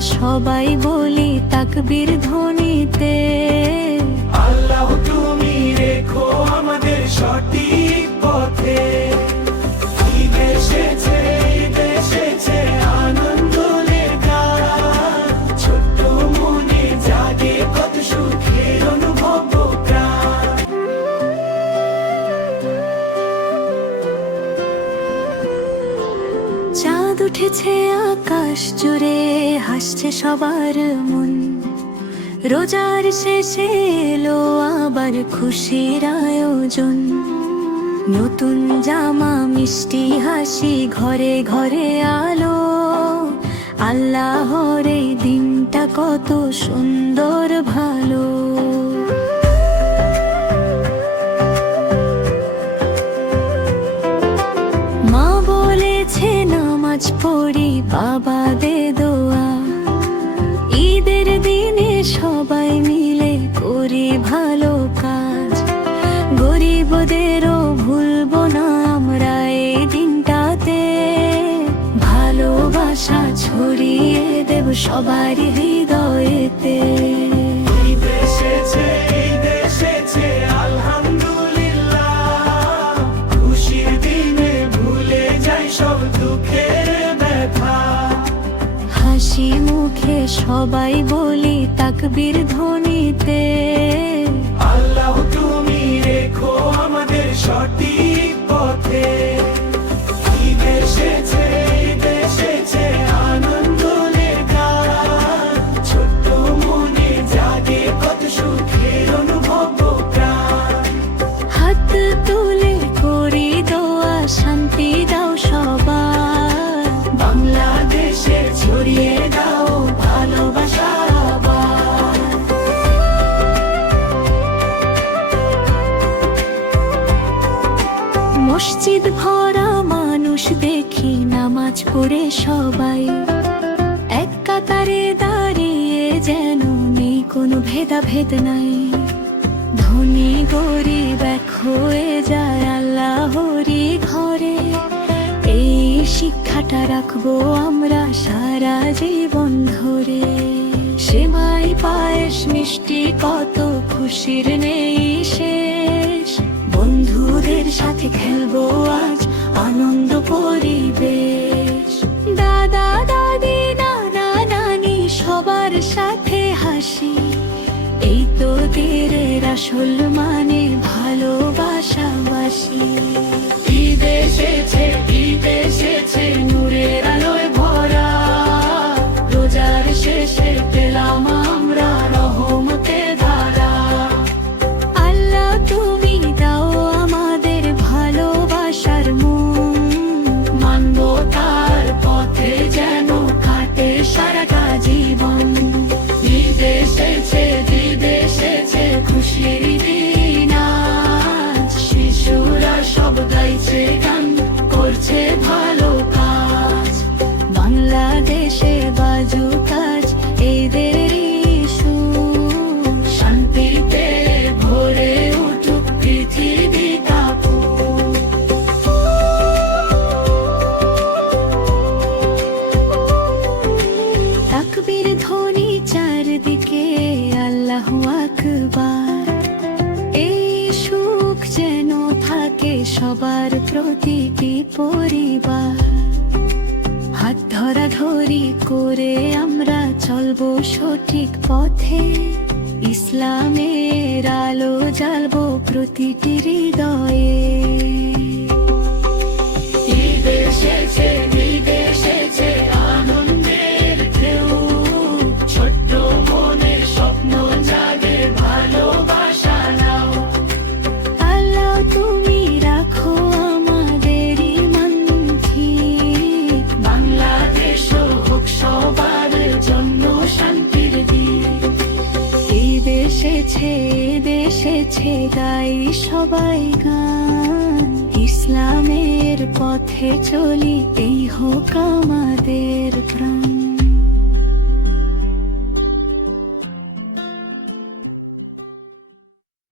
সবাই বলি তাকবীর ধ্বনিতে, আল্লাহ তুমি রেখো আমাদের সঠিক পথে। ঈদ এসেছে, ঈদ এসেছে, আনন্দ লেখা, ছোট্ট মনে জাগে কত সুখের অনুভব প্রাণ। চাঁদ উঠেছে আকাশ জুড়ে, হাসছে সবার মন, রোজার শেষে এলো আবার খুশির আয়োজন। নতুন জামা, মিষ্টি হাসি, ঘরে ঘরে আলো, আল্লাহর এই দিনটা কত সুন্দর ভালো। মা বলেছে নামাজ পড়ি, বাবা দে দোয়া, ঈদের দিনে সবাই মিলে করি ভালো কাজ। গরিবদেরও ভুলবো না আমরা এই দিনটাতে, ভালোবাসা ছড়িয়ে দেব সবার হৃদয়েতে। ঈদ এসেছে, ঈদ এসেছে, আলহামদুলিল্লাহ, খুশির দিনে ভুলে যাই সব দুঃখের ব্যথা। হাসি মুখে সবাই বলি তাকবীর ধ্বনিতে, আল্লাহ তুমি রেখো আমাদের সঠিক পথে। ঈদ এসেছে, ঈদ এসেছে, আনন্দ লেখা, ছোট্ট মনে জাগে কত সুখের অনুভব প্রাণ। হাত তুলে করি দোয়া, শান্তি দাও সবার, বাংলাদেশে ছড়িয়ে দাও ভালোবাসা আবার। মসজিদ ভরা মানুষ দেখি নামাজ পড়ে সবাই, এক কাতারে দাঁড়িয়ে যেন নেই কোনো ভেদাভেদ নাই। ধনী গরিব এক হয়ে যায় আল্লাহরই ঘরে, এই শিক্ষাটা রাখবো আমরা সারা জীবন ধরে। সেমাই পায়েস মিষ্টি কত খুশির নেই শেষ, বন্ধুদের সাথে খেলবো আজ আনন্দ পরিবেশ। দাদা দাদি নানা নানি সবার সাথে হাসি, এই তো দিনের আসল মানে ভালোবাসাবাসি। ঈদ এসেছে, ঈদ এসেছে, নূরের আলোয় ভরা, রোজার শেষে পেলাম আমরা রহমতের ধারা। আল্লাহ তুমি দাও আমাদের ভালোবাসার মন, মানবো তার পথে যেন কাটে সারাটা জীবন। ঈদ এসেছে, ঈদ এসেছে, খুশির দিন আজ, শিশুরা সব গাইছে গান, করছে ভালো কাজ। বাংলাদেশে বাজুক আজ এদেরই সুর, শান্তিতে ভরে উঠুক পৃথিবী কাপুর। তাকবীর ধ্বনি চারদিকে, আল্লাহু আকবার, এই সুখ যেন থাকে সবার প্রতিটি পরিবার। হাত ধরা ধরি করে আমরা চলবো সঠিক পথে, ইসলামের আলো জ্বালবো প্রতিটি হৃদয়ে। ঈদ এসেছে, ঈদ এসেছে, আনন্দের ঢেউ, ছোট্ট মনে স্বপ্ন জাগে ভালোবাসা নাও। আল্লাহ তুমি রাখো আমাদের ঈমান ঠিক, বাংলাদেশ হোক সবার জন্য শান্তির দিন। ঈদ এসেছে, ঈদ এসেছে, গাই সবাই গান, ইসলামের পথে চলি, এই হোক আমাদের প্রাণ।